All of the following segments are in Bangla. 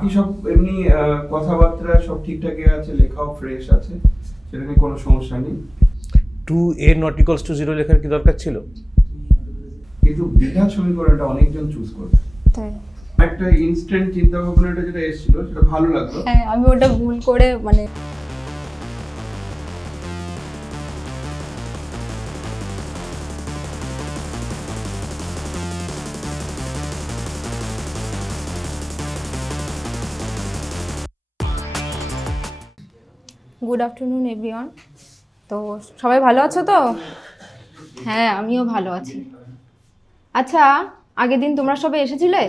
বাকি সব এমনি কথাবার্তা সব ঠিকঠাকই আছে, লেখাও ফ্রেশ আছে, সেটা নিয়ে কোনো সমস্যা নেই। 2a not equals to 0 লেখার কি দরকার ছিল? কিন্তু দ্বিঘাত সমীকরণটা অনেকজন চুজ করবে, তাই একটা ইনস্ট্যান্ট চিন্তা ভাবনাটা যেটা এসেছিল সেটা ভালো লাগলো। হ্যাঁ, আমি ওটা ভুল করে মানে গুড আফটারনুন এভরিওয়ান। তো সবাই ভালো আছো তো? হ্যাঁ, আমিও ভালো আছি। আচ্ছা, আগের দিন তোমরা সবাই এসেছিলে?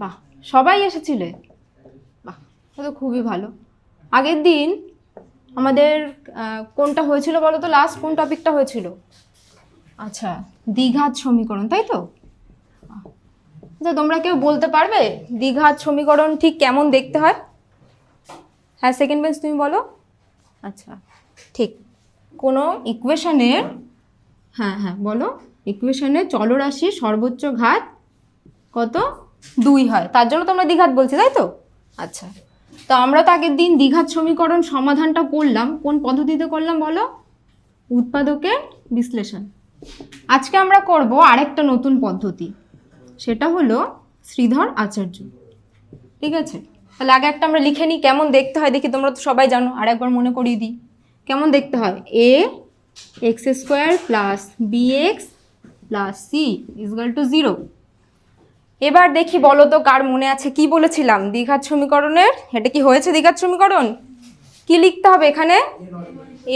বাহ, সবাই এসেছিলে, বাহ, তো খুবই ভালো। আগের দিন আমাদের কোনটা হয়েছিল বলো তো? লাস্ট কোন টপিকটা হয়েছিল? আচ্ছা, দ্বিঘাত সমীকরণ, তাই তো? আচ্ছা, তোমরা কেউ বলতে পারবে দ্বিঘাত সমীকরণ ঠিক কেমন দেখতে হয়? হ্যাঁ, সেকেন্ড বেঞ্চ তুমি বলো। আচ্ছা, ঠিক, কোনো ইকুয়েশনের, হ্যাঁ হ্যাঁ বলো, ইকুয়েশনের চলরাশির সর্বোচ্চ ঘাত কত? 2 হয়, তার জন্য তোমরা দ্বিঘাত বলছি, তাই তো? আচ্ছা, তো আমরা তো আগের দিন দ্বিঘাত সমীকরণ সমাধানটা করলাম কোন পদ্ধতিতে করলাম বলো? উৎপাদকের বিশ্লেষণ। আজকে আমরা করব আরেকটা নতুন পদ্ধতি, সেটা হলো শ্রীধর আচার্য। ঠিক আছে, তাহলে আগে একটা আমরা লিখে নিই কেমন দেখতে হয়, দেখি তোমরা তো সবাই জানো, আর একবার মনে করিয়ে দিই কেমন দেখতে হয়। ax² plus bx plus c equal to 0। এবার দেখি বলো তো কার মনে আছে কি বলেছিলাম দ্বিঘাত সমীকরণের? এটা কি হয়েছে দ্বিঘাত সমীকরণ? কি লিখতে হবে এখানে?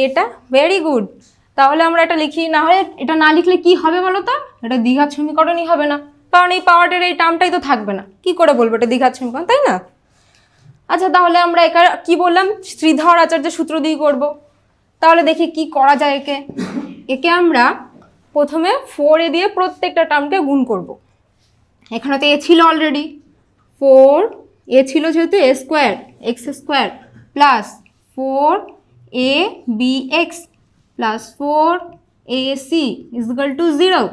এটা, ভেরি গুড। তাহলে আমরা এটা লিখি, না হয় এটা না লিখলে কি হবে বলো তো? এটা দ্বিঘাত সমীকরণই হবে না, কারণ এই পাওয়ারের এই টার্মটাই তো থাকবে না। কি করে বলবো এটা দ্বিঘাত সমীকরণ, তাই না? আচ্ছা, তাহলে আমরা এখানে কি বললাম? শ্রীধর আচার্যের সূত্র দিয়ে করব। তাহলে দেখি কি করা যায় একে। একে আমরা প্রথমে 4a দিয়ে প্রত্যেকটা টার্মকে গুণ করব। এখানে তো এ ছিল অলরেডি, 4a ছিল যেহেতু a² plus 4abx plus 4ac equal to 0।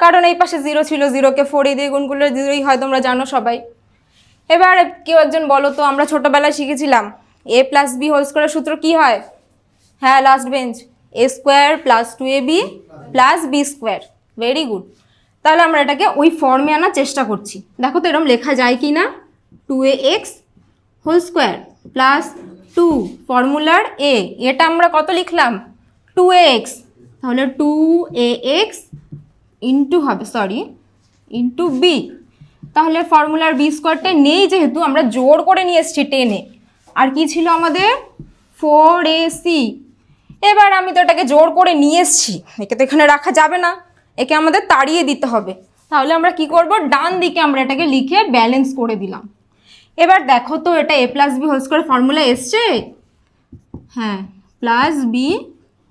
কারণ এই পাশে 0 ছিল, 0কে 4a দিয়ে গুণ করলে 0ই হয়, তোমরা জানো সবাই। এবার কেউ একজন বলো তো, আমরা ছোটোবেলায় শিখেছিলাম a প্লাস বি হোল স্কোয়ারের সূত্র কি হয়? হ্যাঁ, last bench, a² plus 2ab plus b²। Very good. তাহলে আমরা এটাকে ওই ফর্মে আনার চেষ্টা করছি। দেখো তো এরকম লেখা যায় কি না? 2ax হোল স্কোয়ার প্লাস 2 ফর্মুলার এটা আমরা কত লিখলাম? 2ax। তাহলে 2ax ইন্টু হবে, সরি, ইন্টু বি। তাহলে ফর্মুলার b²টা নেই, যেহেতু আমরা জোর করে নিয়ে এসেছি 10-এ। আর কি ছিল আমাদের? 4ac। এবার আমি তো এটাকে জোর করে নিয়ে এসেছি, একে তো এখানে রাখা যাবে না, একে আমাদের তাড়িয়ে দিতে হবে। তাহলে আমরা কি করব? ডান দিকে আমরা এটাকে লিখে ব্যালেন্স করে দিলাম। এবার দেখো তো এটা a plus B whole square formula এসছে? হ্যাঁ, plus B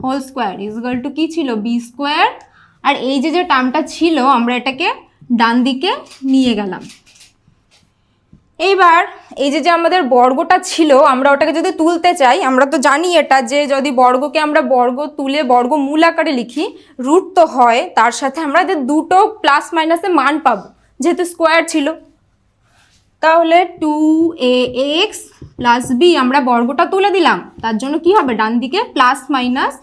whole square equal to কী ছিল? b²। আর এই যে টার্মটা ছিল আমরা এটাকে ডান দিকে নিয়ে গেলাম। এইবার এই যে আমাদের বর্গটা ছিল, আমরা ওটাকে যদি তুলতে চাই, আমরা তো জানি এটা যে যদি বর্গকে আমরা বর্গ তুলে বর্গমূল আকারে লিখি, রুট তো হয়, তার সাথে আমরা দুটো প্লাস মাইনাসে মান পাবো, যেহেতু স্কোয়ার ছিল। তাহলে 2ax প্লাস বি আমরা বর্গটা তুলে দিলাম, তার জন্য কি হবে? ডান দিকে প্লাস মাইনাস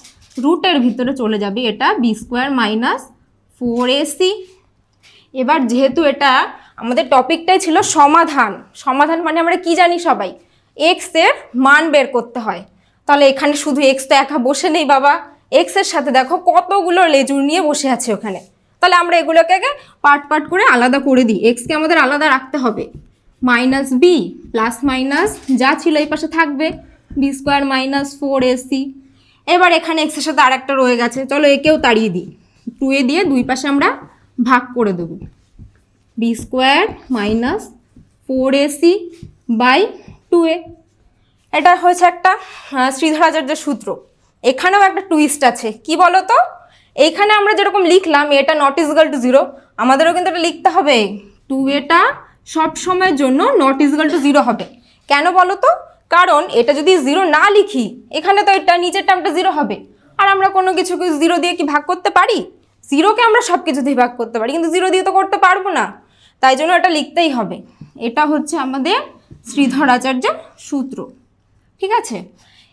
রুটের ভিতরে চলে যাবে, এটা b² মাইনাস 4ac। এবার যেহেতু এটা আমাদের টপিকটাই ছিল সমাধান, সমাধান মানে আমরা কি জানি সবাই? এক্স এর মান বের করতে হয়। তাহলে এখানে শুধু এক্স তো একা বসে নেই বাবা, এক্স এর সাথে দেখো কতগুলো লেজুর নিয়ে বসে আছে ওখানে। তাহলে আমরা এগুলোকে আগে পার্ট পার্ট করে আলাদা করে দিই। এক্সকে আমাদের আলাদা রাখতে হবে, মাইনাস বি প্লাস মাইনাস যা ছিল এই পাশে থাকবে, b² মাইনাস 4ac। এবার এখানে এক্সের সাথে আর একটা রয়ে গেছে, চলো একেও তাড়িয়ে দিই। 2a দিয়ে দুই পাশে আমরা ভাগ করে দেবো, b² minus 4ac by 2a। এটা হয়েছে একটা শ্রীধর আচার্যের সূত্র। এখানেও একটা টুইস্ট আছে, কি বলো তো? এইখানে আমরা যেরকম লিখলাম এটা নট ইকুয়াল টু 0, আমাদেরও কিন্তু এটা লিখতে হবে 2aটা সব সময়ের জন্য নট ইকুয়াল টু 0 হবে। কেন বলো তো? কারণ এটা যদি 0 না লিখি, এখানে তো এটা নিচের টার্মটা 0 হবে, আর আমরা কোনো কিছুকে 0 দিয়ে কি ভাগ করতে পারি? 0কে আমরা সব কিছু দিয়ে ভাগ করতে পারি, কিন্তু 0 দিয়ে তো করতে পারবো না, তাই জন্য এটা লিখতেই হবে। এটা হচ্ছে আমাদের শ্রীধর আচার্যের সূত্র। ঠিক আছে,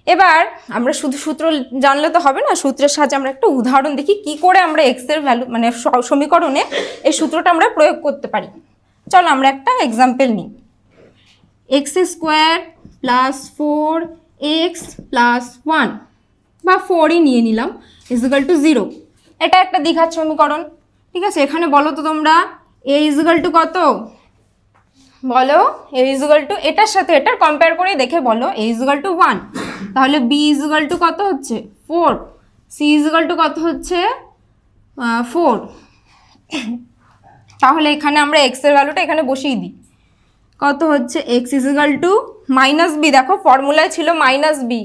এবার আমরা শুধু সূত্র জানলে তো হবে না, সূত্রের সাহায্যে আমরা একটা উদাহরণ দেখি কি করে আমরা এক্স এর ভ্যালু মানে সমীকরণে এই সূত্রটা আমরা প্রয়োগ করতে পারি। চলো আমরা একটা এক্সাম্পল নিই। X square plus 4x plus 1 বা 4ই নিয়ে নিলাম ইজিক্যাল টু 0। এটা একটা দ্বিঘাত সমীকরণ। ঠিক আছে, এখানে বলো তো তোমরা a ইজিক্যাল টু কত, বলো a ইজিক্যাল টু এটার সাথে এটার কম্পেয়ার করে দেখে বলো a ইজিক্যাল টু 1, তাহলে b ইজিক্যাল টু কত হচ্ছে 4, c ইজিক্যাল টু কত হচ্ছে 4। তাহলে এখানে আমরা x এর ভ্যালুটা এখানে বসিয়ে দিই, কত হচ্ছে x equal to minus B, দেখো ফর্মুলায় ছিল মাইনাস বি,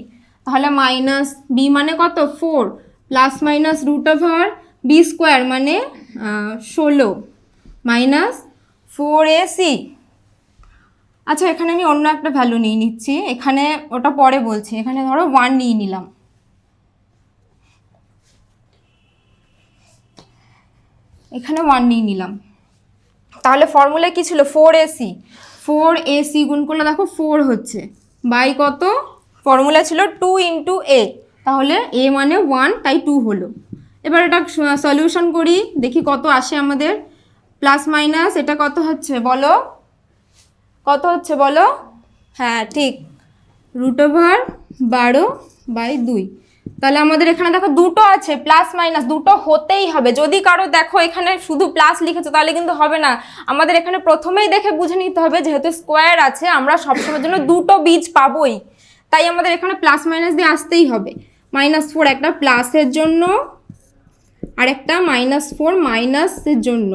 তাহলে মাইনাস বি মানে কত 4 plus minus root over B square মানে 16 মাইনাস 4ac। আচ্ছা এখানে আমি অন্য একটা ভ্যালু নিয়ে নিচ্ছি, এখানে ওটা পরে বলছি, এখানে ধরো 1 নিয়ে নিলাম। এখানে 1 নিয়ে নিলাম, তাহলে ফর্মুলা কি ছিল 4ac গুণ করলে দেখো 4 হচ্ছে বাই কত, ফর্মুলা ছিল 2 ইন্টু a, তাহলে a মানে 1 তাই 2 হলো। এবার এটা সলিউশন করি দেখি কত আসে আমাদের, প্লাস মাইনাস এটা কত হচ্ছে বলো, কত হচ্ছে বলো, হ্যাঁ ঠিক রুট ওভার 12/2। তাহলে আমাদের এখানে দেখো দুটো আছে, প্লাস মাইনাস দুটো হতেই হবে। যদি কারো দেখো এখানে শুধু প্লাস লিখেছে তাহলে কিন্তু হবে না, আমাদের এখানে প্রথমেই দেখে বুঝে নিতে হবে যেহেতু স্কোয়ার আছে আমরা সবসময়ের জন্য দুটো বীজ পাবোই, তাই আমাদের এখানে প্লাস মাইনাস দিয়ে আসতেই হবে। -4 একটা প্লাসের জন্য আর একটা -4 মাইনাসের জন্য।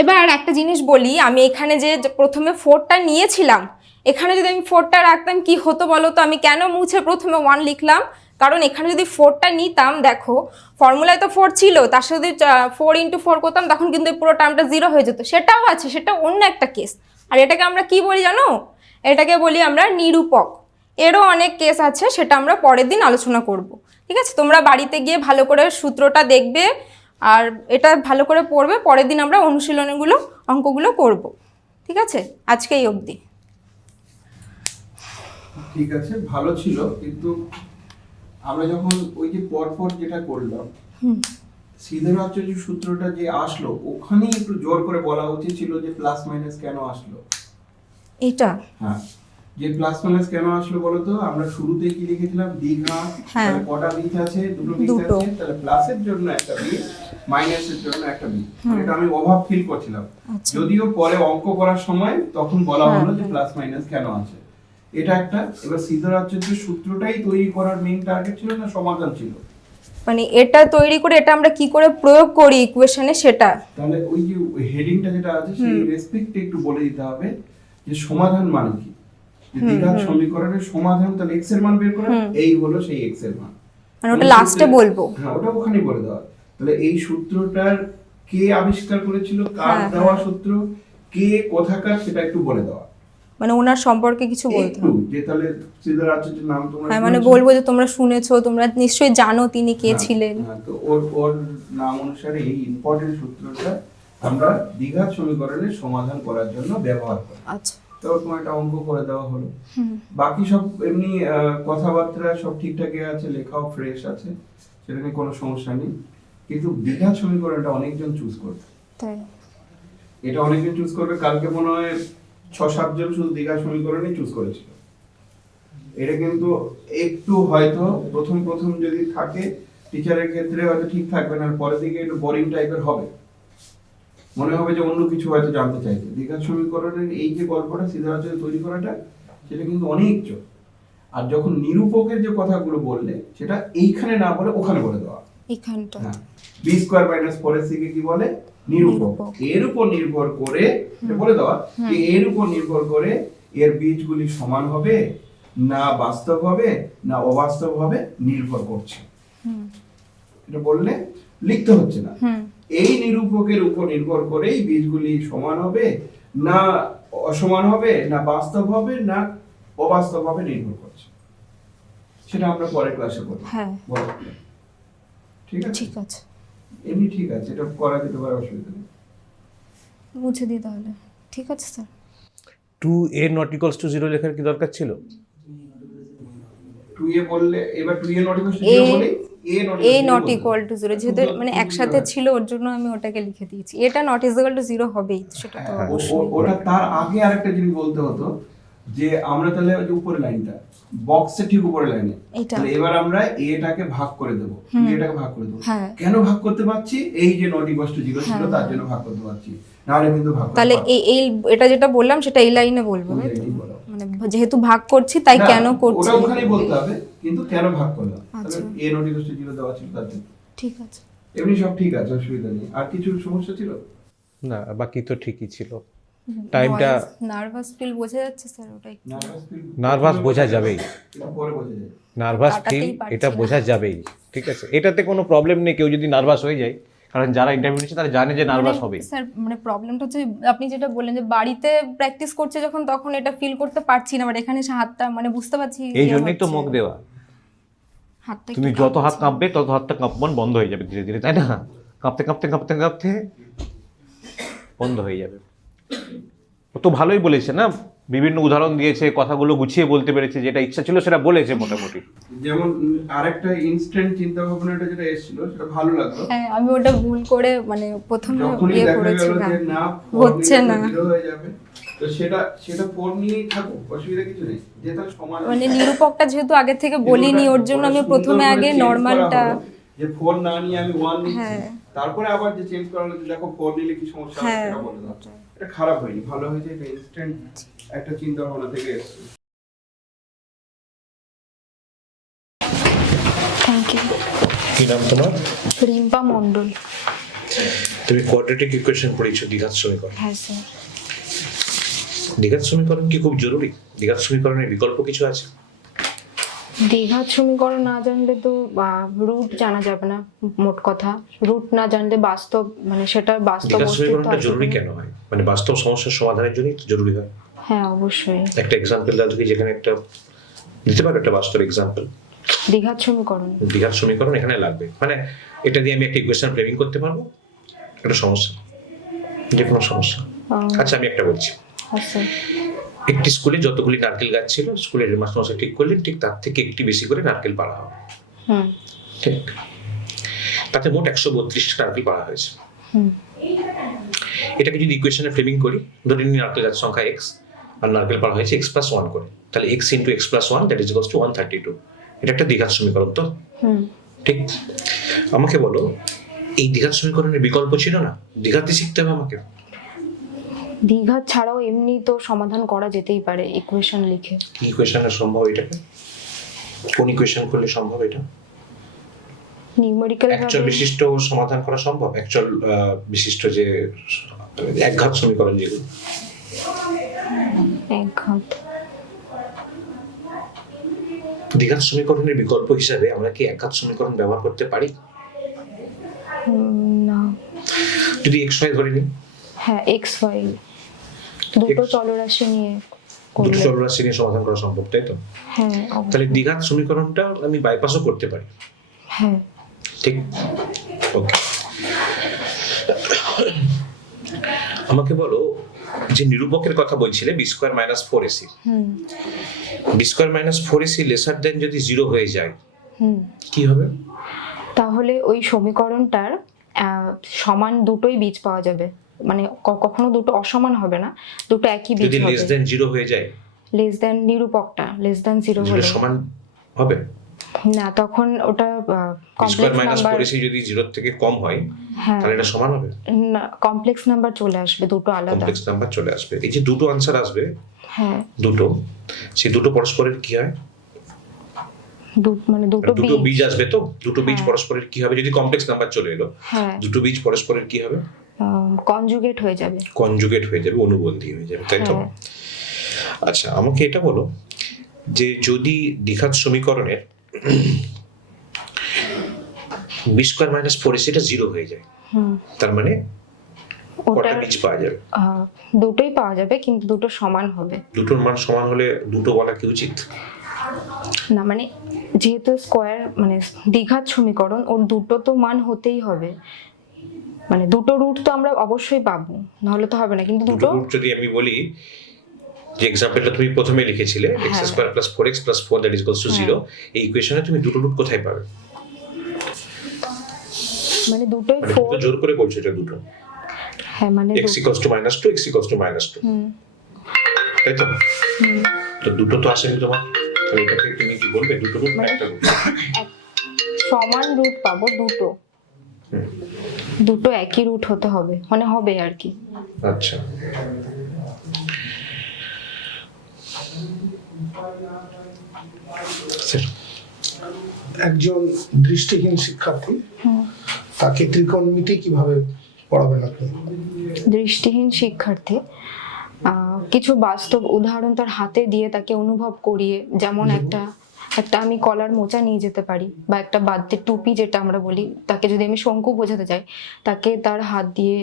এবার একটা জিনিস বলি, আমি এখানে যে প্রথমে 4টা নিয়েছিলাম, এখানে যদি আমি 4টা রাখতাম কি হতো বলো তো, আমি কেন মুছে প্রথমে 1 লিখলাম, কারণ এখানে যদি 4টা নিতাম দেখো ফর্মুলায় তো 4 ছিল, তার সাথে যদি 4 ইন্টু 4 করতাম তখন কিন্তু পুরো টার্মটা 0 হয়ে যেত, সেটাও আছে, সেটা অন্য একটা কেস। আর এটাকে আমরা কি বলি জানো, এটাকে বলি আমরা নিরূপক। এরও অনেক কেস আছে, সেটা আমরা পরের দিন আলোচনা করব। ঠিক আছে, তোমরা বাড়িতে গিয়ে ভালো করে সূত্রটা দেখবে আর এটা ভালো করে পড়বে, পরের দিন আমরা অনুশীলনগুলো অঙ্কগুলো করব। ঠিক আছে, আজকে এই অবধি। ঠিক আছে, ভালো ছিল, কিন্তু আমরা যখন ওই যে পরপর যেটা করলাম শ্রীধর আচার্য সূত্রটা যে আসলো ওখানেই একটু জোর করে বলা উচিত ছিল যে প্লাস মাইনাস কেন আসলো। এটা হ্যাঁ, যে প্লাস মাইনাস কেন আসলো বলতো, আমরা শুরুতেই কি লিখেছিলাম দ্বিঘাত, তাহলে কটা বীজ আছে, দুটো বীজ আছে, তাহলে প্লাসের জন্য একটা বীজ মাইনাসের জন্য একটা বীজ, এটা আমি অভাব ফিল করছিলাম। যদিও পরে অঙ্ক করার সময় তখন বলা হলো যে প্লাস মাইনাস কেন আছে, এটা একটা। এবার শ্রীধর আচার্যের সূত্রটাই তৈরি করার মেইন টার্গেট ছিল না সমাধান ছিল, মানে এটা তৈরি করে এটা আমরা কি করে প্রয়োগ করি ইকুয়েশনে সেটা। তাহলে ওই যে হেডিংটা যেটা আছে সেই রেসপেক্টে একটু বলে দিতে হবে যে সমাধান মানে কি, যে দ্বিঘাত সমীকরণের সমাধান, তাহলে x এর মান বের করা, এই হলো সেই x এর মান, মানে ওটা লাস্টে বলবো। হ্যাঁ, ওটা ওখানেই বলে দেওয়া। তাহলে এই সূত্রটার কে আবিষ্কার করেছিল, কার দেওয়া সূত্র, কে কোথাকার, সেটা একটু বলে দেওয়া, মানে ওনার সম্পর্কে কিছু বলতে হবে, যে তাহলে শ্রীধর আচার্যের নাম তোমরা হ্যাঁ মানে বলবো যে তোমরা শুনেছো, তোমরা নিশ্চয়ই জানো তিনি কে ছিলেন। তো ওর নাম অনুসারে এই ইম্পর্টেন্ট সূত্রটা আমরা দ্বিঘাত সমীকরণের সমাধান করার জন্য ব্যবহার করি। আচ্ছা, তো তোমার একটা অঙ্ক করে দেওয়া হলো, বাকি সব এমনি কথাবার্তা সব ঠিকঠাকই আছে, লেখাও ফ্রেশ আছে, সেটা নিয়ে কোনো সমস্যা নেই, কিন্তু দ্বিঘাত সমীকরণটা অনেকজন চুজ করবে, তাই এটা অনেকজন চুজ করবে। কালকে মনে হয় 6-7 জন শুধু দ্বিঘাত সমীকরণই চুজ করেছিল। এটা কিন্তু একটু হয়তো প্রথম যদি থাকে টিচারের ক্ষেত্রে হয়তো ঠিক থাকবে না, পরের দিকে একটু বোরিং টাইপের হবে, মনে হবে যে অন্য কিছু হয়তো জানতে চাইছে। দ্বিঘাত সমীকরণের এই যে গল্পটা শ্রীধর আচার্য তৈরি করাটা, সেটা কিন্তু অনেক জোর। আর যখন নিরূপকের যে কথাগুলো বললে সেটা এইখানে না বলে ওখানে বলে দেওয়া, এইখানটা বি স্কয়ার মাইনাস 4ac কে কি বলে, নিরূপক। এর উপর নির্ভর করে বলে দেওয়া যে এর উপর নির্ভর করে এর বীজগুলি সমান হবে না বাস্তব হবে না অবাস্তব হবে নির্ভর করছে, এটা বললে লিখতে হচ্ছে না। এই নিরূপকের উপর নির্ভর করেই বীজগুলি সমান হবে না অসমান হবে না বাস্তব হবে না অবাস্তব হবে নির্ভর করছে, সেটা আমরা পরের ক্লাসে করব। হ্যাঁ, ঠিক আছে, ঠিক আছে, এমনি ঠিক আছে, এটা করা যেতে পারে, অসুবিধা নেই। মুছে দিই তাহলে। ঠিক আছে sir. 2a not equals to 0 লেখার কি দরকার ছিল? 2a বললে এবার 2a not equal to A 0 বলি এ নট ইকুয়াল টু 0, যেহেতু মানে একসাথে ছিল ওর জন্য আমি ওটাকে লিখে দিয়েছি। এটা নট ইকুয়াল টু 0 হবেই, সেটা তো অবশ্যই। ওটা তার আগে আরেকটা জিনিস বলতে হতো যে আমরা তাহলে ওই যে উপরের লাইনটা বক্সের ঠিক উপরের লাইনে, এইটা। তাহলে এবার আমরা এটাকে ভাগ করে দেব, এটাকে ভাগ করে দেব। হ্যাঁ। কেন ভাগ করতে পারছি? এই যে নট ইকুয়াল টু 0 ছিল তার জন্য ভাগ করতে পারছি, নাহলে কিন্তু ভাগ করতে তাহলে পারতাম না। এই এটা যেটা বললাম সেটা এই লাইনে বলবো, তাই তো? এই বলো। মানে যেহেতু ভাগ করছি তাই না, কেন করছি ওটা ওখানেই বলতে হবে, কিন্তু কেন ভাগ করলাম? আচ্ছা। তাহলে এ নট ইকুয়াল টু 0 দেওয়া ছিল তার জন্য। ঠিক আছে। এমনি সব ঠিক আছে, অসুবিধা নেই। আর কিছু সমস্যা ছিল? না, বাকি তো ঠিকই ছিল। টাইমটা নার্ভাস ফিল বোঝা যাচ্ছে স্যার, ওটাই। নার্ভাস বোঝা যাবেই, কিন্তু পরে বোঝা যায়। নার্ভাস কাটাতেই ফিল পারছি এটা না। বোঝা যাবেই, ঠিক আছে? এটাতে কোনো প্রবলেম নেই কেউ যদি নার্ভাস হয়ে যায়, কারণ যারা ইন্টারভিউ নিচ্ছে তারা জানে যে নার্ভাস হবে। স্যার মানে প্রবলেমটা হচ্ছে আপনি যেটা বললেন যে বাড়িতে প্র্যাকটিস করছে যখন, তখন এটা ফিল করতে পারছি না, বাট এখানে এসে হাতটা মানে বুঝতে পারছি। এই ইয়ে জন্যই তো হচ্ছে। মুখ দেওয়া। হাতটা তুমি একটু যত হাত কাঁপছে। কাঁপবে তত হাতটা কাঁপমান বন্ধ হয়ে যাবে ধীরে ধীরে, তাই না? কাঁপতে কাঁপতে কাঁপতে কাঁপতে বন্ধ হয়ে যাবে। ও তো ভালোই বলেছে না, বিভিন্ন উদাহরণ দিয়েছে, কথাগুলো গুছিয়ে বলতে পেরেছে, যেটা ইচ্ছা ছিল সেটা বলেছে মোটামুটি। যেমন আরেকটা ইনস্ট্যান্ট চিন্তা ভাবনাটা যেটা এসেছিল সেটা ভালো লাগলো। হ্যাঁ, আমি ওটা ভুল করে মানে প্রথমে যখনই ইয়ে দেখা গেল করেছিলাম, যে না হচ্ছে না। জিরো হয়ে যাবে, তো সেটা ফোর নিয়েই থাকুক, অসুবিধা কিছু নেই। যে তার সমান মানে নিরূপকটা যেহেতু আগে থেকে বলিনি, ওর জন্য আমি প্রথমে আগে নর্মালটা। যে ফোর না নিয়ে আমি 1 নিচ্ছি, হ্যাঁ। তারপরে আবার যে চেঞ্জ করা হলো, দেখো ফোর নিলে কি সমস্যা হবে হ্যাঁ। সেটা বলে দাও। এটা খারাপ হয়নি, ভালো হয়েছে, এটা ইনস্ট্যান্ট একটা চিন্তা ভাবনা থেকে এসেছে। Thank you. কি নাম তোমার? রিম্পা মণ্ডল। তুমি কোয়াড্রেটিক ইকুয়েশন পড়েছো, দ্বিঘাত সমীকরণ। হ্যাঁ স্যার। দ্বিঘাত সমীকরণ কি খুব জরুরি? দ্বিঘাত সমীকরণের বিকল্প কিছু আছে? দ্বিঘাত সমীকরণ না জানলে তো রুট জানা যাবে না, মোট কথা। রুট না জানলে বাস্তব মানে সেটা বাস্তব দ্বিঘাত অস্তিত্ব সমীকরণটা আছে জরুরি কিনা। কেন হয়? মানে বাস্তব সমস্যার সমাধানের জন্যই তো জরুরি হয়। হ্যাঁ অবশ্যই। একটা এক্সাম্পল দাও দেখি, যেখানে একটা দিতে পারো একটা বাস্তব এক্সাম্পল। দ্বিঘাত সমীকরণ। দ্বিঘাত সমীকরণ এখানে লাগবে, মানে এটা দিয়ে আমি একটা ইকুয়েশন ফ্রেমিং করতে পারবো, একটা সমস্যা, যে কোনো সমস্যা। আচ্ছা আমি একটা বলছি। আচ্ছা। একটি স্কুলে যতগুলি নারকেল গাছ ছিল, স্কুলের হেডমাস্টার ঠিক করলেন ঠিক তার থেকে একটি বেশি করে নারকেল পাড়া হবে। হুম। ঠিক, তাতে মোট 132টা নারকেল পাড়া হয়েছে। হুম। এটাকে যদি ইকুয়েশনে ফ্রেমিং করি, ধরে নিই নারকেল গাছ সংখ্যা x আর নারকেল পাড়া হয়েছে x+1 করে, তাহলে x × x+1 that is equals to 132। এটা একটা দ্বিঘাত সমীকরণ তো। হুম। ঠিক, আমাকে বলো এই দ্বিঘাত সমীকরণের বিকল্প ছিল না? দ্বিঘাতই শিখতে হবে আমাকে। দ্বিঘাত ছাড়াও এমনি তো সমাধান করা যেতেই পারে ইকুয়েশন লিখে। কি ইকুয়েশনে সম্ভব এটাকে? কোন ইকুয়েশন করলে সম্ভব এটা? নিউমেরিক্যাল অ্যাকচুয়াল বিশিষ্ট সমাধান করা সম্ভব? অ্যাকচুয়াল বিশিষ্ট যে একঘাত সমীকরণ যেগুলো। একঘাত। দ্বিঘাত সমীকরণের বিকল্প হিসাবে আমরা কি একঘাত সমীকরণ ব্যবহার করতে পারি? না। যদি xy ধরে নিই, হ্যাঁ এক্স ওয়াই দুটো চলরাশি নিয়ে দুটো করলে। চলরাশি নিয়ে সমাধান করা সম্ভব, তাই তো? হ্যাঁ তাহলে দ্বিঘাত সমীকরণটা আমি বাইপাসও করতে পারি। হ্যাঁ। ঠিক, ওকে। আমাকে বলো যে নিরূপকের কথা বলছিলে b² - 4ac, হুম। b² - 4ac লেসার দেন যদি 0 হয়ে যায় হুম। কি হবে? তাহলে ওই সমীকরণটার সমান দুটোই বীজ পাওয়া যাবে, মানে কখনো দুটো অসমান হবে না, দুটো একই বীজ যদি হবে। লেস দেন 0 হয়ে যায়, লেস দেন নিরূপকটা লেস দেন 0 হলে সমান হবে না, তখন ওটা b² কমপ্লেক্স - নাম্বার। 4ac যদি 0 থেকে কম হয় হ্যাঁ তাহলে এটা সমান হবে, না, কমপ্লেক্স নাম্বার চলে আসবে, দুটো আলাদা। কমপ্লেক্স নাম্বার চলে আসবে। এই যে দুটো আনসার আসবে, হ্যাঁ দুটো, সেই দুটো পরস্পরের কি হয়? মানে দুটো দুটো বীজ। বীজ আসবে তো, দুটো বীজ হ্যাঁ। পরস্পরের কি হবে? যদি কমপ্লেক্স নাম্বার চলে এলো, হ্যাঁ দুটো বীজ পরস্পরের কি হবে? কনজুগেট হয়ে যাবে। কনজুগেট হয়ে যাবে, অনুবন্ধী হয়ে যাবে, তাই তো? হ্যাঁ। আচ্ছা আমাকে এটা বলো যে যদি দ্বিঘাত সমীকরণের b² - 4ac টা 0 হয়ে যায়, হুম। তার মানে কটা ওটার বীজ পাওয়া যাবে? দুটোই পাওয়া যাবে, কিন্তু দুটো সমান হবে দুটোর মান সমান হলে দুটো বলা কি উচিত? না, মানে যেহেতু স্কোয়ার মানে দ্বিঘাত সমীকরণ, ওর দুটো তো মান হতেই হবে, মানে দুটো রুট তো আমরা অবশ্যই পাবো, নাহলে তো হবে না। কিন্তু দুটো দুটো রুট যদি আমি বলি যে এক্সাম্পলটা তুমি প্রথমে লিখেছিলে x square plus 4x plus 4 that is equals to 0, এই ইকুয়েশনে তুমি দুটো রুট কোথায় পাবে? মানে দুটোই মানে 4। তুমি তো জোর করে বলছো এটা দুটো, হ্যাঁ মানে x equals to -2 x equals to -2, তাই তো? তো দুটো তো আসেনি তোমার, তাহলে এটাকে তুমি কি বলবে দুটো রুট না একটা রুট? সমান রুট পাবো দুটো, দুটো একই রুট হতে হবে, মানে হবে আর কি। আচ্ছা, স্যার একজন দৃষ্টিহীন শিক্ষার্থী, তাকে ত্রিকোণমিতি কিভাবে পড়াবেন আপনি? দৃষ্টিহীন শিক্ষার্থী কিছু বাস্তব উদাহরণ তার হাতে দিয়ে তাকে অনুভব করিয়ে, যেমন একটা আমি কলার মোচা নিয়ে যেতে পারি, বা একটা বাদ্যের টুপি যেটা আমরা বলি, তাকে যদি আমি শঙ্কু বোঝাতে চাই, তাকে তার হাত দিয়ে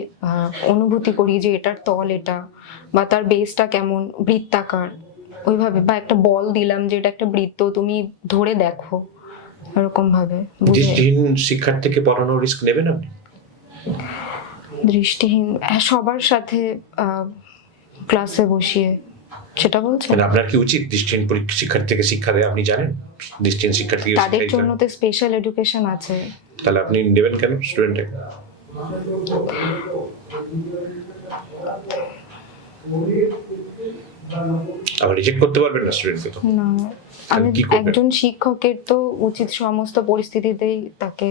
অনুভূতি করি যে এটার তল এটা, বা তার বেসটা কেমন, বৃত্তাকার, ওইভাবে। বা একটা বল দিলাম যে এটা একটা বৃত্ত, তুমি ধরে দেখো, এরকম ভাবে বুঝে। দৃষ্টিহীন শিক্ষার্থীকে পড়ানোর রিস্ক নেবেন আপনি? দৃষ্টিহীন সবার সাথে ক্লাসে বসিয়ে, সেটা বলছেন? মানে আপনার কি উচিত দৃষ্টিহীন শিক্ষার্থীকে শিক্ষা দেয়? আপনি জানেন দৃষ্টিহীন শিক্ষার্থীকে তাদের শিক্ষা জন্য তো স্পেশাল এডুকেশন আছে। তাহলে আপনি নেবেন কেন স্টুডেন্টকে? আবার রিজেক্ট করতে পারবেন না স্টুডেন্টকে তো? না, আমি কি করবেন? একজন শিক্ষকের তো উচিত সমস্ত পরিস্থিতিতেই তাকে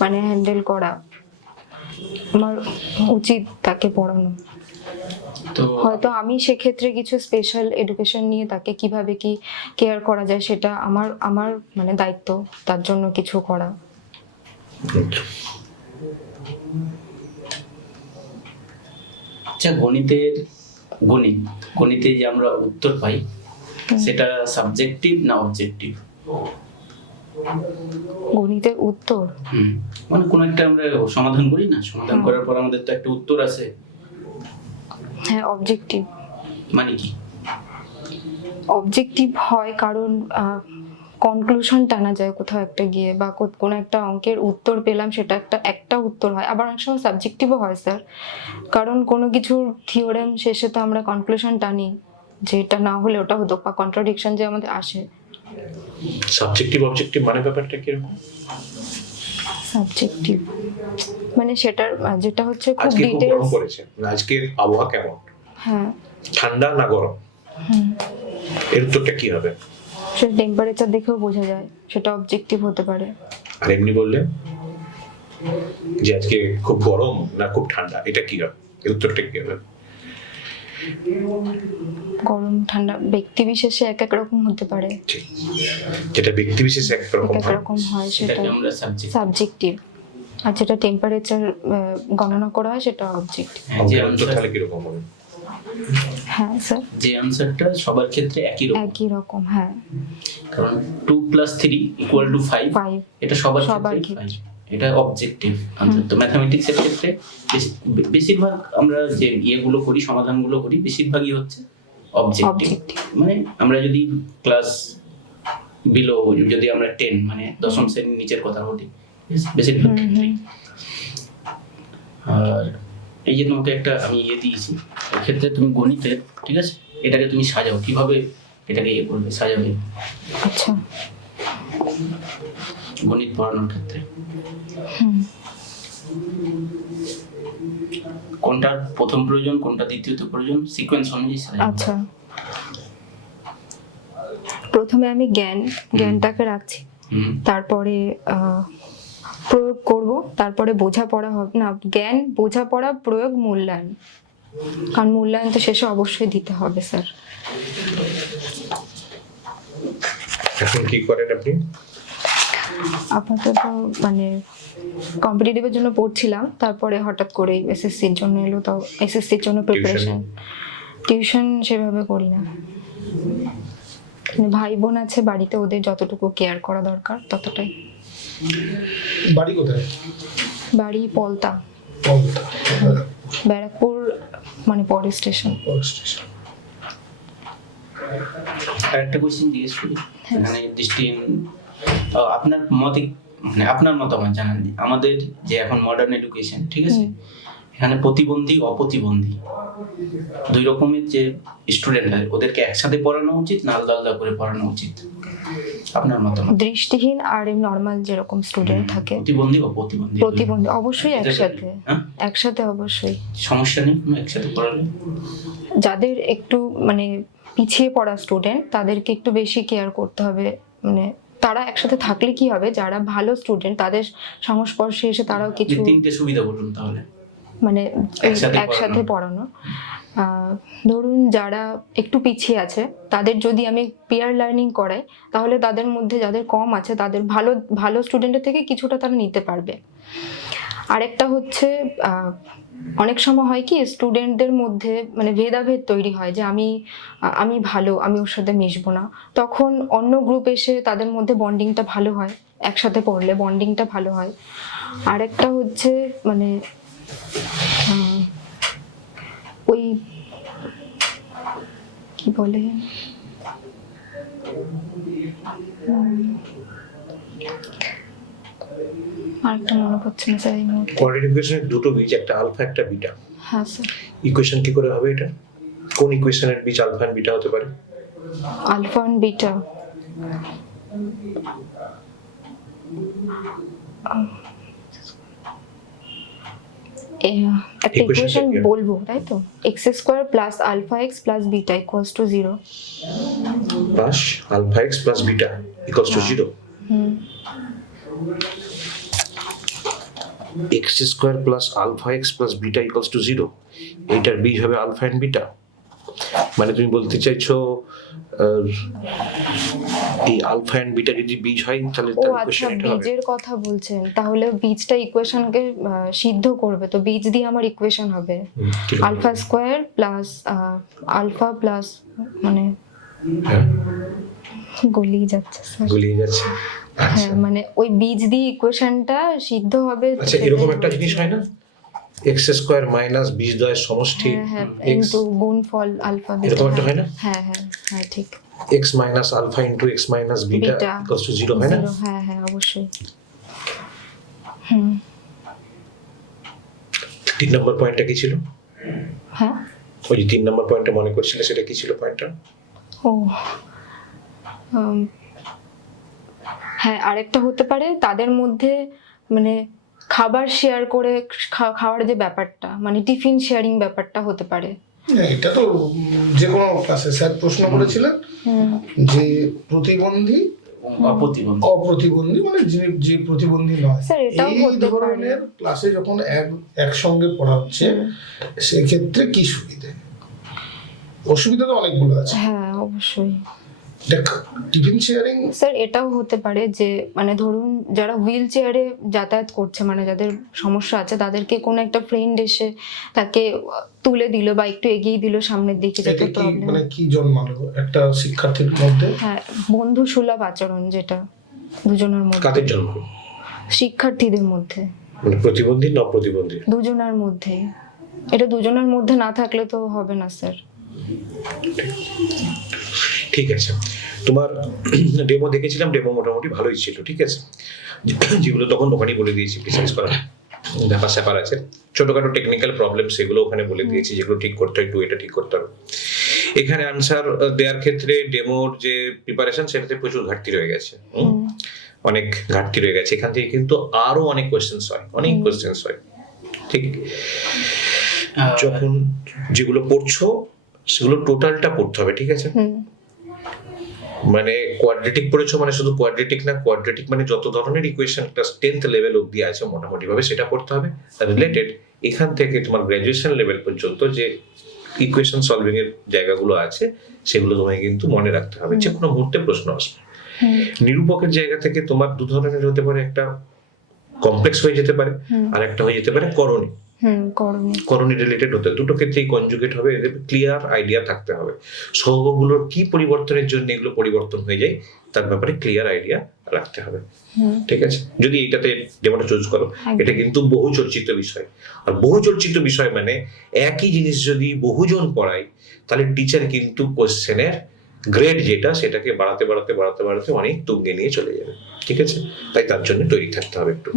মানে হ্যান্ডেল করা, আমার উচিত তাকে পড়ানো। তো হয়তো আমি সেক্ষেত্রে কিছু স্পেশাল এডুকেশন নিয়ে তাকে কিভাবে কি কেয়ার করা যায়, সেটা আমার মানে দায়িত্ব, তার জন্য কিছু করা। আচ্ছা, গণিতে যে আমরা উত্তর পাই, সেটা সাবজেক্টিভ না অবজেক্টিভ? গণিতের উত্তর মানে কোন একটা আমরা সমাধান করি না, সমাধান করার পর আমাদের তো একটা উত্তর আসে, হ্যাঁ অবজেক্টিভ। মানে কি? অবজেক্টিভ হয় কারণ কনক্লুশন টানা যায় কোথাও একটা গিয়ে, বা কোনো একটা অঙ্কের উত্তর পেলাম, সেটা একটা উত্তর হয়। আবার অনেক সময় সাবজেক্টিভও হয় স্যার, কারণ কোনো কিছুর থিওরেম শেষে তো আমরা কনক্লুশন টানি যে এটা না হলে ওটা হতো, বা কন্ট্রাডিকশন যে আমাদের আসে। সাবজেক্টিভ অবজেক্টিভ মানে ব্যাপারটা কিরকম? সাবজেক্টিভ মানে সেটার যেটা হচ্ছে খুব আজকে খুব গরম ডিটেইলস। পড়েছে, আজকে আবহাওয়া কেমন, হ্যাঁ, ঠান্ডা না গরম, এর উত্তরটা কি হবে? সেটা টেম্পারেচার দেখেও বোঝা যায়, সেটা অবজেক্টিভ হতে পারে। আর এমনি বললে যে আজকে খুব গরম না খুব ঠান্ডা, এটা কি হবে? এর উত্তরটা কি হবে? গরম ঠান্ডা ব্যক্তি বিশেষে এক এক রকম হতে পারে, ঠিক, যেটা ব্যক্তি বিশেষে এক একরকম এক হয়। রকম হয়, সেটা সেটাকে আমরা সাবজেক্ট। সাবজেক্টিভ। আর যেটা টেম্পারেচার গণনা করা হয় সেটা অবজেক্টিভ। যে অঙ্কের উত্তর তাহলে কিরকম হবে? হ্যাঁ স্যার, যে আনসারটা সবার ক্ষেত্রে একই রকম, একই রকম। হ্যাঁ, কারণ 2 + 3 = 5, 5 এটা সবার সবার ক্ষেত্রে ক্ষেত্রে। 5, এটা অবজেক্টিভ আনসার। তো ম্যাথমেটিক্সের ক্ষেত্রে বেশিরভাগ আমরা যে ইয়েগুলো করি, সমাধানগুলো করি, বেশিরভাগই হচ্ছে অবজেক্টিভ। Objective। মানে আমরা যদি ক্লাস বিলো, যদি আমরা 10 মানে দশম শ্রেণীর নিচের কথা বলি, বেশিরভাগ ক্ষেত্রেই। আর এই যে তোমাকে একটা আমি দিয়েছি, এক্ষেত্রে তুমি গণিতের, ঠিক আছে, এটাকে তুমি সাজাও, কিভাবে এটাকে করবে, সাজাবে আচ্ছা। গণিত পড়ানোর ক্ষেত্রে কোনটা প্রথম প্রয়োজন, কোনটা দ্বিতীয়ত প্রয়োজন, সিকোয়েন্স অনুযায়ী সাজাও। আচ্ছা, প্রথমে আমি জ্ঞানটাকে রাখছি, তারপরে প্রয়োগ করব, তারপরে বোঝাপড়া হবে না, জ্ঞান, বোঝাপড়া, প্রয়োগ, মূল্যায়ন। কারণ মূল্যায়ন তো শেষে অবশ্যই দিতে হবে স্যার। এখন কি করেন আপনি? আপাতত মানে কম্পিটিটিভের জন্য পড়ছিলাম, তারপরে হঠাৎ করে এসএসসির জন্য এলো, তাও এসএসসির জন্য প্রিপারেশন। টিউশন সেভাবে করি না, ভাই বোন আছে বাড়িতে, ওদের যতটুকু কেয়ার করা দরকার ততটাই। বাড়ি কোথায়? বাড়ি পলতা, পলতা, ব্যারাকপুর, মানে পরের স্টেশন। স্টেশন। আর একটা কোশ্চেন জিজ্ঞেস করি, মানে দৃষ্টিহীন, আপনার মতে, মানে আপনার মতামত জানান। আমাদের যে এখন মডার্ন এডুকেশন, ঠিক আছে, এখানে প্রতিবন্ধী অপ্রতিবন্ধী দুই রকমের যে স্টুডেন্ট হয় ওদেরকে একসাথে পড়ানো উচিত না আলাদা আলাদা করে পড়ানো উচিত আপনার মতামত? দৃষ্টিহীন আর নর্মাল যেরকম স্টুডেন্ট থাকে, প্রতিবন্ধী ও প্রতিবন্ধী প্রতিবন্ধী অবশ্যই একসাথে, হ্যাঁ? একসাথে অবশ্যই। সমস্যা নেই কোনো একসাথে পড়ালে? যাদের একটু মানে পিছিয়ে পড়া স্টুডেন্ট তাদেরকে একটু বেশি কেয়ার করতে হবে, মানে তারা একসাথে থাকলে কি হবে, যারা ভালো স্টুডেন্ট তাদের সংস্পর্শে এসে তারাও যে কিছু তিনটে সুবিধা বলুন তাহলে। মানে একসাথে একসাথে পড়ানো। ধরুন যারা একটু পিছিয়ে আছে তাদের যদি আমি পিয়ার লার্নিং করাই তাহলে তাদের মধ্যে যাদের কম আছে তাদের ভালো ভালো স্টুডেন্টের থেকে কিছুটা তারা নিতে পারবে। আরেকটা হচ্ছে অনেক সময় হয় কি স্টুডেন্টদের মধ্যে মানে ভেদাভেদ তৈরি হয় যে আমি ভালো, আমি ওর সাথে মিশবো না, তখন অন্য গ্রুপ এসে তাদের মধ্যে বন্ডিংটা ভালো হয়, একসাথে পড়লে বন্ডিংটা ভালো হয়। আরেকটা হচ্ছে মানে ওই কি বলে আরেকটা মনে পড়ছে না স্যার এই মুহূর্তে। কোয়াড্রেটিক ইকুয়েশনের দুটো বীজ, একটা আলফা একটা বিটা। হ্যাঁ স্যার। ইকুয়েশন কি করে হবে এটা? কোন ইকুয়েশনের বীজ আলফা এন্ড বিটা হতে পারে? আলফা এন্ড বিটা একটা ইকুয়েশন বলবো তাই তো, x square plus alpha x plus beta equals to 0 plus alpha x plus beta equals to 0। X square plus alpha x plus beta equals to 0, এইটার বীজ হবে আলফা এন্ড বিটা। মানে তুমি বলতে চাইছো এই আলফা এন্ড বিটা যদি বীজ হয় তাহলে ও তার আচ্ছা, ইকুয়েশন এটা হবে। বীজের কথা বলছেন, তাহলে বীজটা ইকুয়েশনকে সিদ্ধ করবে, তো বীজ দিয়ে আমার ইকুয়েশন হবে alpha square plus alpha plus মানে হ্যাঁ, গলিয়ে যাচ্ছে স্যার। গুলিয়ে যাচ্ছে। হ্যাঁ মানে ওই বীজ দিয়ে ইকুয়েশনটা সিদ্ধ হবে। আচ্ছা, এরকম একটা জিনিস হয় না, এক্স স্কোয়ার মাইনাস বীজ দ্বয়ের সমষ্টি হ্যাঁ হ্যাঁ, এক্স, ইনটু গুণফল আলফা বিটা। এরকম একটা হয় না? হ্যাঁ হ্যাঁ হ্যাঁ ঠিক। X minus alpha into x minus beta beta equals to 0 হয় না? Zero, হ্যাঁ হ্যাঁ অবশ্যই। হুম 3 নম্বর পয়েন্টটা কি ছিল? হ্যাঁ ওই যে 3 নম্বর পয়েন্টটা মনে করছিলে, সেটা কি ছিল পয়েন্টটা? ও হ্যাঁ আরেকটা হতে পারে তাদের মধ্যে মানে খাবার শেয়ার করে খাওয়ার যে ব্যাপারটা, মানে টিফিন শেয়ারিং ব্যাপারটা হতে পারে। এটা তো যে কোনো ক্লাসে স্যার প্রশ্ন করেছিলেন যে প্রতিবন্ধী অপ্রতিবন্ধী মানে যে প্রতিবন্ধী নয়, স্যার এটাও এই হতে পারে। ধরনের ক্লাসে যখন একসঙ্গে পড়া হচ্ছে সেক্ষেত্রে কি সুবিধে? অসুবিধা তো অনেকগুলো আছে। হ্যাঁ অবশ্যই টিফিন শেয়ারিং স্যার এটাও হতে পারে যে মানে ধরুন যারা হুইল চেয়ারে যাতায়াত করছে, মানে যাদের সমস্যা আছে, তাদেরকে কোনো একটা ফ্রেন্ড এসে তাকে তুলে দিল বা একটু এগিয়ে দিল সামনের দিকে, এটা যাতে কি প্রবলেম। মানে কি জন্মালো একটা শিক্ষার্থীর মধ্যে? হ্যাঁ বন্ধু সুলভ আচরণ, যেটা দুজনের মধ্যে, কাদের জন্য? শিক্ষার্থীদের মধ্যে, মানে প্রতিবন্ধী না অপ্রতিবন্ধী? দুজনের মধ্যে। এটা দুজনের মধ্যে না থাকলে তো হবে না স্যার। ঠিক আছে, তোমার ডেমো দেখেছিলাম, ডেমো মোটামুটি ভালোই ছিল, ঠিক আছে। যেগুলো তখন ওখানেই বলে দিয়েছি প্রিসাইজ করা ব্যাপার স্যাপার আছে, ছোটখাটো টেকনিক্যাল প্রবলেম সেগুলো ওখানে বলে দিয়েছি, যেগুলো ঠিক করতে হয়, একটু এটা ঠিক করতে হবে। এখানে আনসার দেওয়ার ক্ষেত্রে ডেমোর যে প্রিপারেশন সেটাতে প্রচুর ঘাটতি রয়ে গেছে, অনেক ঘাটতি রয়ে গেছে। এখান থেকে কিন্তু আরো অনেক কোয়েশ্চেন্স হয়, অনেক কোয়েশ্চেন্স হয়, ঠিক। যখন যেগুলো পড়ছো সেগুলো টোটালটা পড়তে হবে, ঠিক আছে। মানে কোয়াড্রেটিক পড়েছো মানে শুধু কোয়াড্রেটিক না, কোয়াড্রেটিক মানে যত ধরনের ইকুয়েশন একটা 10th লেভেল অবধি আছে মোটামুটি ভাবে সেটা পড়তে হবে। রিলেটেড এখান থেকে তোমার গ্র্যাজুয়েশন লেভেল পর্যন্ত যে ইকুয়েশন সলভিং এর জায়গাগুলো আছে সেগুলো তোমায় কিন্তু মনে রাখতে হবে, যে কোনো মুহূর্তে প্রশ্ন আসবে। নিরূপকের জায়গা থেকে তোমার দু ধরনের হতে পারে, একটা কমপ্লেক্স হয়ে যেতে পারে আর একটা হয়ে যেতে পারে করণী। করণী রিলেটেড হতে দুটো ক্ষেত্রেই কনজুগেট হবে, এদের ক্লিয়ার আইডিয়া থাকতে হবে সহগগুলোর কি পরিবর্তনের জন্য এগুলো পরিবর্তন হয়ে যায় তার ব্যাপারে ক্লিয়ার আইডিয়া রাখতে হবে, ঠিক আছে। যদি এইটাতে যেমনটা চুজ করো, এটা কিন্তু বহু চর্চিত বিষয়, আর বহু চর্চিত বিষয় মানে একই জিনিস যদি বহুজন পড়ায় তাহলে টিচার কিন্তু কোশ্চেনের গ্রেড যেটা সেটাকে বাড়াতে বাড়াতে বাড়াতে বাড়াতে অনেক তুঙ্গে নিয়ে চলে যাবে, ঠিক আছে। তাই তার জন্য তৈরি থাকতে হবে একটু।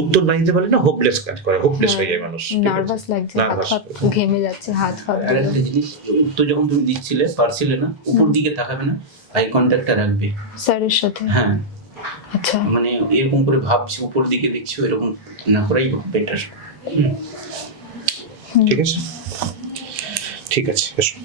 উত্তর না দিতে পারলে না হোপলেস কাজ করে, হোপলেস হয়ে যায় মানুষ। নার্ভাস লাগছে, হাত Nervous। ফাত ঘেমে যাচ্ছে, হাত ফাত আর একটা জিনিস, উত্তর যখন তুমি দিচ্ছিলে পারছিলে না, উপর দিকে তাকাবে না, আই কন্ট্যাক্টটা রাখবে। স্যারের সাথে। হ্যাঁ, আচ্ছা, মানে এরকম করে ভাবছি উপর দিকে দেখছি, এরকম না করাই বেটার। ঠিক আছে, ঠিক আছে, এসো।